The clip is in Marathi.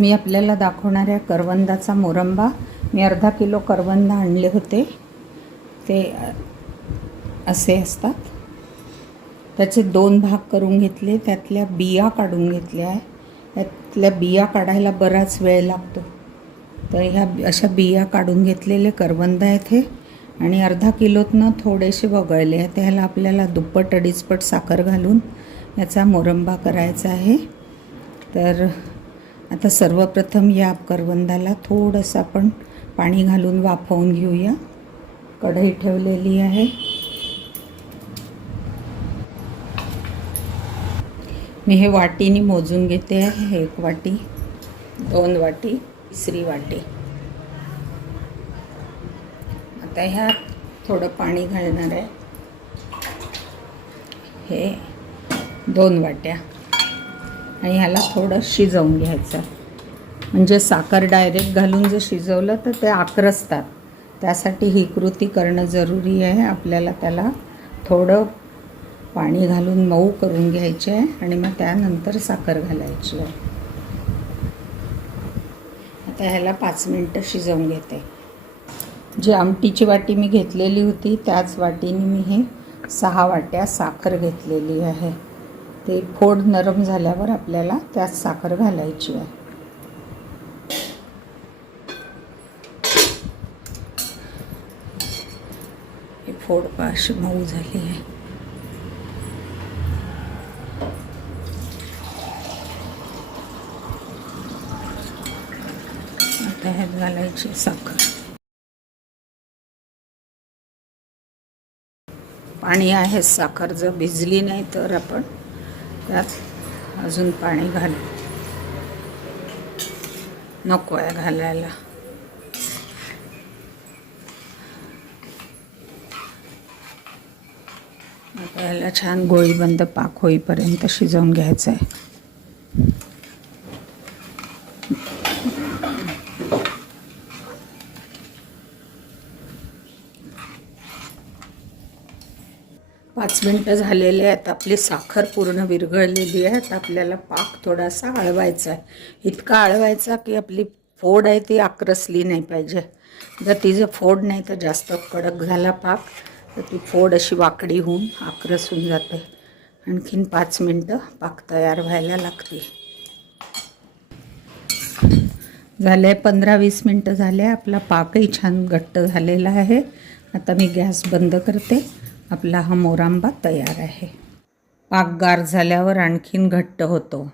मी आपल्याला दाखवणाऱ्या करवंदाचा मोरंबा. मी अर्धा किलो करवंद आणले होते. ते असे असतात. त्याचे दोन भाग करून घेतले. त्यातल्या बिया काढून घेतल्या. आहे त्यातल्या बिया काढायला बराच वेळ लागतो. तर ह्या अशा बिया काढून घेतलेले करवंद आहेत हे. आणि अर्धा किलोतनं थोडेसे वगळले आहेत. त्याला आपल्याला दुप्पट अडीचपट साखर घालून याचा मोरंबा करायचा आहे. तर आता सर्वप्रथम या करवंदाला थोडंसं आपण पाणी घालून वाफवून घेऊया. कढई ठेवलेली आहे. मी हे वाटीने मोजून घेते आहे. एक वाटी दोन वाटी तिसरी वाटी. आता ह्यात थोडं पाणी घालणार आहे. हे दोन वाट्या. आणि ह्याला थोडं शिजवून घ्यायचं. म्हणजे साखर डायरेक्ट घालून जर शिजवलं तर ते आक्रसतात. त्यासाठी ही कृती करणं जरुरी आहे. आपल्याला त्याला थोडं पाणी घालून मऊ करून घ्यायचे आहे आणि मग त्यानंतर साखर घालायची. आहे आता ह्याला पाच मिनटं शिजवून घेते. जी आमटीची वाटी मी घेतलेली होती त्याच वाटीने मी हे सहा वाट्या साखर घेतलेली आहे. ते फोड नरम झाल्यावर आपल्याला त्यात साखर घालायची आहे. फोड पहा अशी मऊ झाली आहे. आता ह्यात घालायची साखर. पाणी आहे साखर जर भिजली नाही तर आपण त्यात अजून पाणी घाल. नको आहे घालायला. आता ह्याला छान गोळीबंद पाक होईपर्यंत शिजवून घ्यायचं आहे पाच मिनटं झालेले आहेत. आपली साखर पूर्ण विरघळलेली आहे. तर आपल्याला पाक थोडासा आळवायचा आहे. इतका आळवायचा की आपली फोड आहे ती आक्रसली नाही पाहिजे. जर तिचं फोड नाही तर जास्त कडक झाला पाक तर ती फोड अशी वाकडी होऊन आक्रसून होऊन जाते. आणखीन पाच मिनटं पाक तयार व्हायला लागते. झाले पंधरा वीस मिनटं झाले. आपला पाकही छान घट्ट झालेला आहे. आता मी गॅस बंद करते. आपला हा मोरांबा तयार आहे. पाक गार झाल्यावर आणखीन घट्ट होतो.